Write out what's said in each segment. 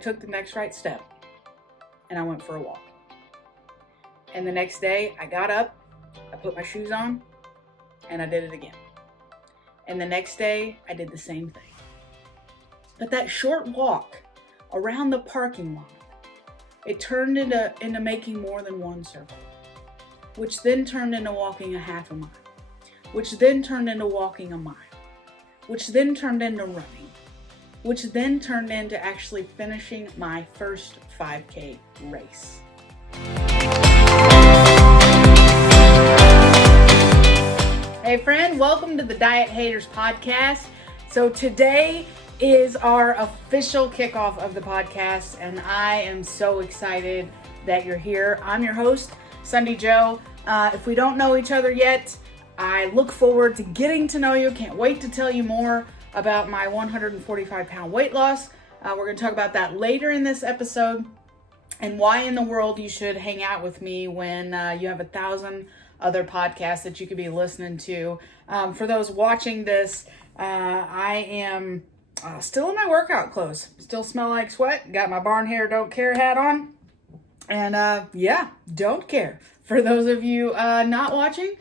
took the next right step and I went for a walk. And the next day I got up, I put my shoes on, and I did it again. And the next day I did the same thing. But that short walk around the parking lot, it turned into making more than one circle, which then turned into walking a half a mile, which then turned into walking a mile, which then turned into running, which then turned into actually finishing my first 5K race. Hey friend, welcome to the Diet Haters podcast. So today is our official kickoff of the podcast, and I am so excited that you're here. I'm your host, Sundi Jo. If we don't know each other yet, I look forward to getting to know you. Can't wait to tell you more about my 145-pound weight loss. We're going to talk about that later in this episode, and why in the world you should hang out with me when you have 1,000 other podcasts that you could be listening to. For those watching this, I am still in my workout clothes. Still smell like sweat. Got my barn hair don't care hat on. And don't care. For those of you not watching,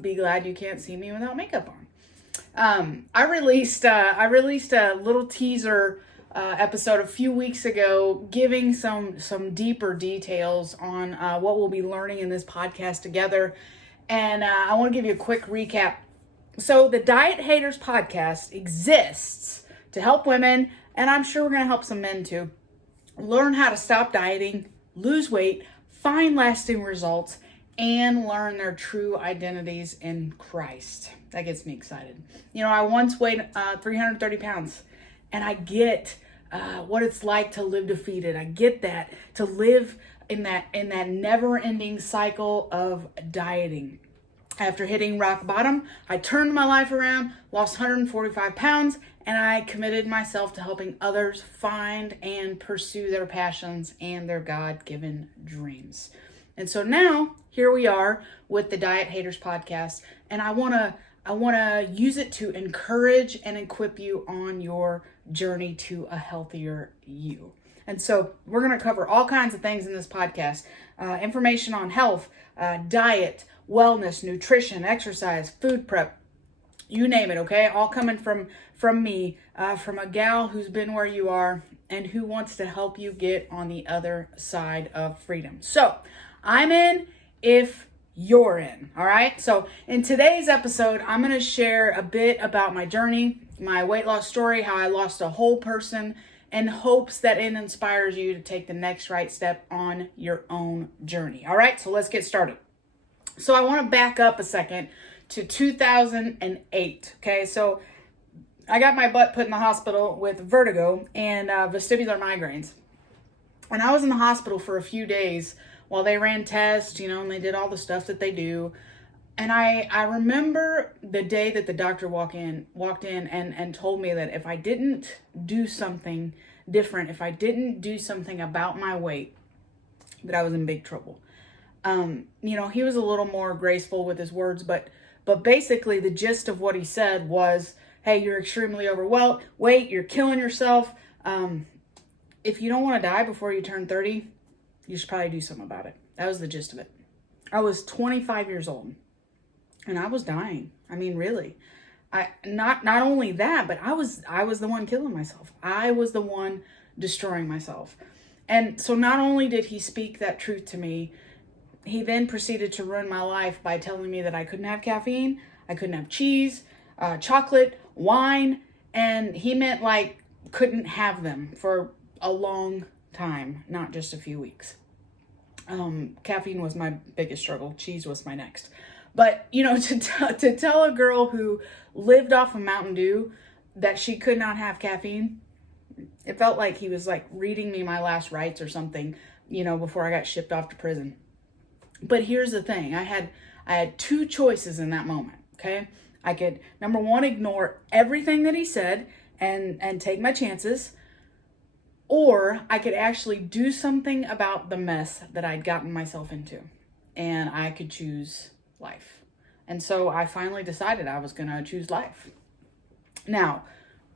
be glad you can't see me without makeup on. I released a little teaser episode a few weeks ago, giving some deeper details on what we'll be learning in this podcast together. And I want to give you a quick recap. So the Diet Haters podcast exists to help women, and I'm sure we're going to help some men too, learn how to stop dieting, lose weight, find lasting results, and learn their true identities in Christ. That gets me excited. You know, I once weighed 330 pounds, and I get what it's like to live defeated. I get that, to live in that never-ending cycle of dieting. After hitting rock bottom, I turned my life around, lost 145 pounds, and I committed myself to helping others find and pursue their passions and their God-given dreams. And so now, here we are with the Diet Haters podcast, and I want to use it to encourage and equip you on your journey to a healthier you. And so we're going to cover all kinds of things in this podcast. Information on health, diet, wellness, nutrition, exercise, food prep, you name it, okay? All coming from me, from a gal who's been where you are and who wants to help you get on the other side of freedom. So I'm in if you're in, all right? So in today's episode, I'm going to share a bit about my journey, my weight loss story, how I lost a whole person, and hopes that it inspires you to take the next right step on your own journey. All right, so let's get started. So I want to back up a second to 2008, okay? So I got my butt put in the hospital with vertigo and vestibular migraines. And I was in the hospital for a few days while they ran tests, and they did all the stuff that they do. And I remember the day that the doctor walked in and told me that if I didn't do something different, if I didn't do something about my weight, that I was in big trouble. He was a little more graceful with his words, but basically the gist of what he said was, hey, you're extremely overweight, you're killing yourself. If you don't want to die before you turn 30, you should probably do something about it. That was the gist of it. I was 25 years old. And I was dying. I mean, really. Not only that, but I was the one killing myself. I was the one destroying myself. And so not only did he speak that truth to me, he then proceeded to ruin my life by telling me that I couldn't have caffeine, I couldn't have cheese, chocolate, wine, and he meant like couldn't have them for a long time, not just a few weeks. Caffeine was my biggest struggle. Cheese was my next. But, to tell a girl who lived off of Mountain Dew that she could not have caffeine, it felt like he was like reading me my last rites or something, before I got shipped off to prison. But here's the thing. I had two choices in that moment, okay? I could, number one, ignore everything that he said and take my chances, or I could actually do something about the mess that I'd gotten myself into, and I could choose life. And so I finally decided I was going to choose life. Now,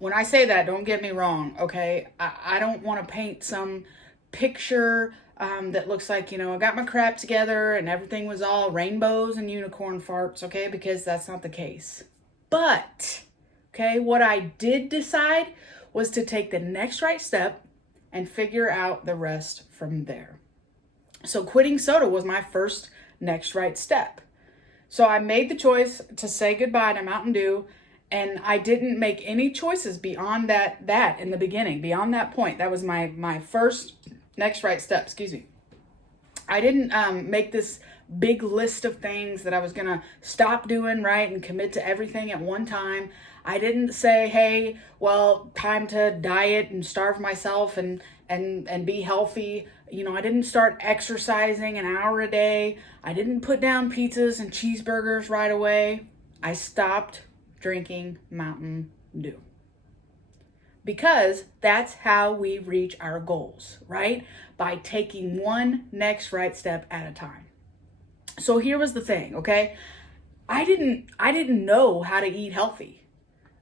when I say that, don't get me wrong, okay? I don't want to paint some picture that looks like, I got my crap together and everything was all rainbows and unicorn farts, okay? Because that's not the case. But, okay, what I did decide was to take the next right step and figure out the rest from there. So quitting soda was my first next right step. So I made the choice to say goodbye to Mountain Dew, and I didn't make any choices beyond that in the beginning, beyond that point. That was my first next right step, excuse me. I didn't make this big list of things that I was going to stop doing, right, and commit to everything at one time. I didn't say, hey, well, time to diet and starve myself and be healthy. I didn't start exercising an hour a day. I didn't put down pizzas and cheeseburgers right away. I stopped drinking Mountain Dew. Because that's how we reach our goals, right? By taking one next right step at a time. So here was the thing, okay? I didn't know how to eat healthy.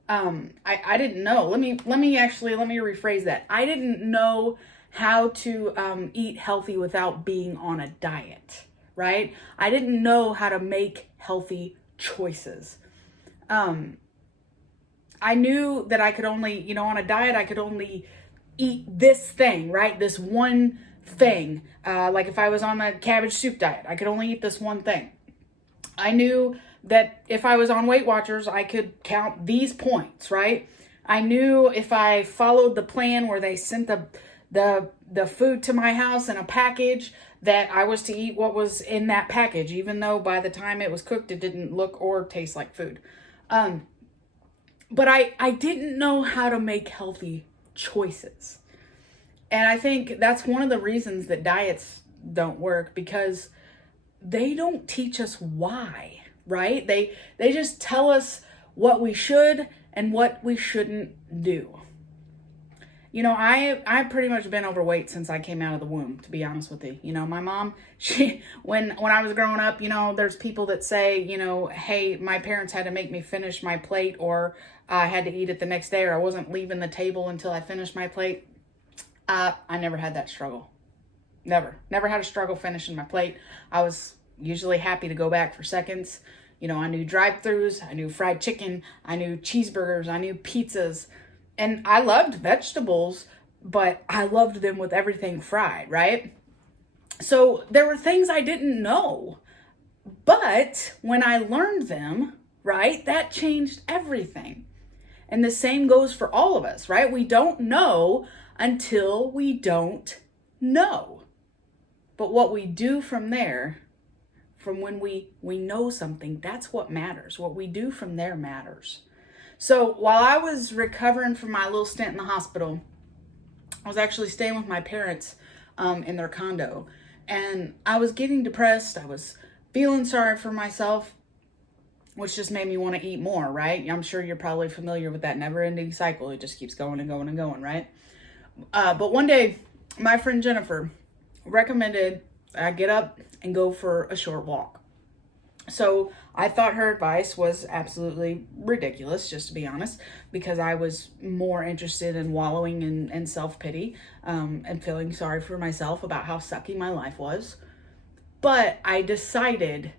I didn't know. Let me rephrase that. I didn't know how to eat healthy without being on a diet, right? I didn't know how to make healthy choices. I knew that I could only, on a diet, I could only eat this thing, right? This one thing. Like if I was on a cabbage soup diet, I could only eat this one thing. I knew that if I was on Weight Watchers, I could count these points, right? I knew if I followed the plan where they sent the food to my house in a package, that I was to eat what was in that package, even though by the time it was cooked, it didn't look or taste like food. But I didn't know how to make healthy choices. And I think that's one of the reasons that diets don't work, because they don't teach us why, right? They just tell us what we should and what we shouldn't do. I've pretty much been overweight since I came out of the womb, to be honest with you. My mom, when I was growing up, there's people that say, hey, my parents had to make me finish my plate, or I had to eat it the next day, or I wasn't leaving the table until I finished my plate. I never had that struggle. Never had a struggle finishing my plate. I was usually happy to go back for seconds. I knew drive-thrus, I knew fried chicken, I knew cheeseburgers, I knew pizzas. And I loved vegetables, but I loved them with everything fried, right? So there were things I didn't know. But when I learned them, right, that changed everything. And the same goes for all of us, right? We don't know until we don't know. But what we do from there, from when we know something, that's what matters. What we do from there matters. So while I was recovering from my little stint in the hospital, I was actually staying with my parents in their condo. And I was getting depressed. I was feeling sorry for myself, which just made me want to eat more, right? I'm sure you're probably familiar with that never-ending cycle. It just keeps going and going and going, right? But one day, my friend Jennifer recommended I get up and go for a short walk. So I thought her advice was absolutely ridiculous, just to be honest, because I was more interested in wallowing in self-pity and feeling sorry for myself about how sucky my life was. But I decided,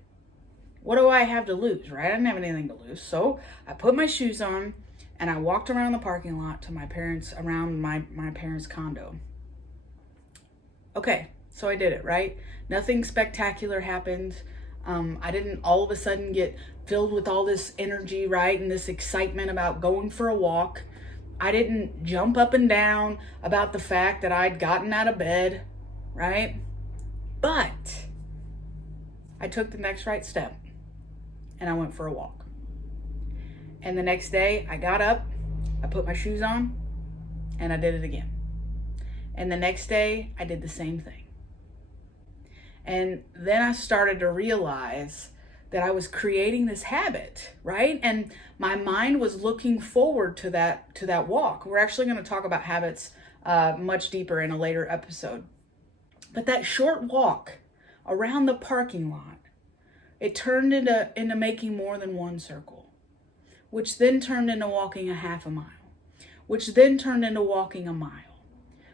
what do I have to lose, right? I didn't have anything to lose. So I put my shoes on and I walked around the parking lot to my parents, around my parents' condo. Okay, so I did it, right? Nothing spectacular happened. I didn't all of a sudden get filled with all this energy, right? And this excitement about going for a walk. I didn't jump up and down about the fact that I'd gotten out of bed, right? But I took the next right step and I went for a walk. And the next day I got up, I put my shoes on, and I did it again. And the next day I did the same thing. And then I started to realize that I was creating this habit, right? And my mind was looking forward to that walk. We're actually going to talk about habits much deeper in a later episode. But that short walk around the parking lot, it turned into making more than one circle, which then turned into walking a half a mile, which then turned into walking a mile,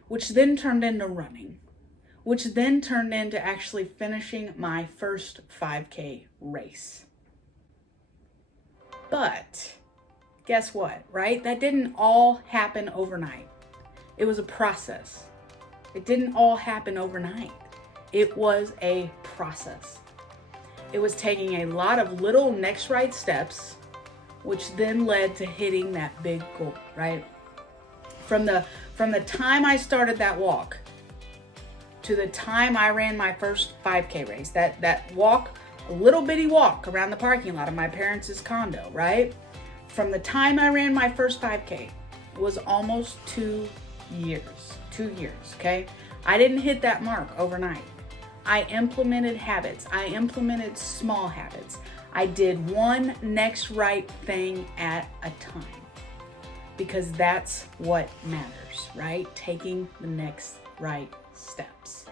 which then turned into running, which then turned into actually finishing my first 5K race. But guess what, right? That didn't all happen overnight. It was a process. It didn't all happen overnight. It was a process. It was taking a lot of little next right steps, which then led to hitting that big goal, right? From the time I started that walk to the time I ran my first 5K race, that walk, a little bitty walk around the parking lot of my parents' condo, right? From the time I ran my first 5K was almost 2 years, okay? I didn't hit that mark overnight. I implemented habits. I implemented small habits. I did one next right thing at a time, because that's what matters, right? Taking the next right steps.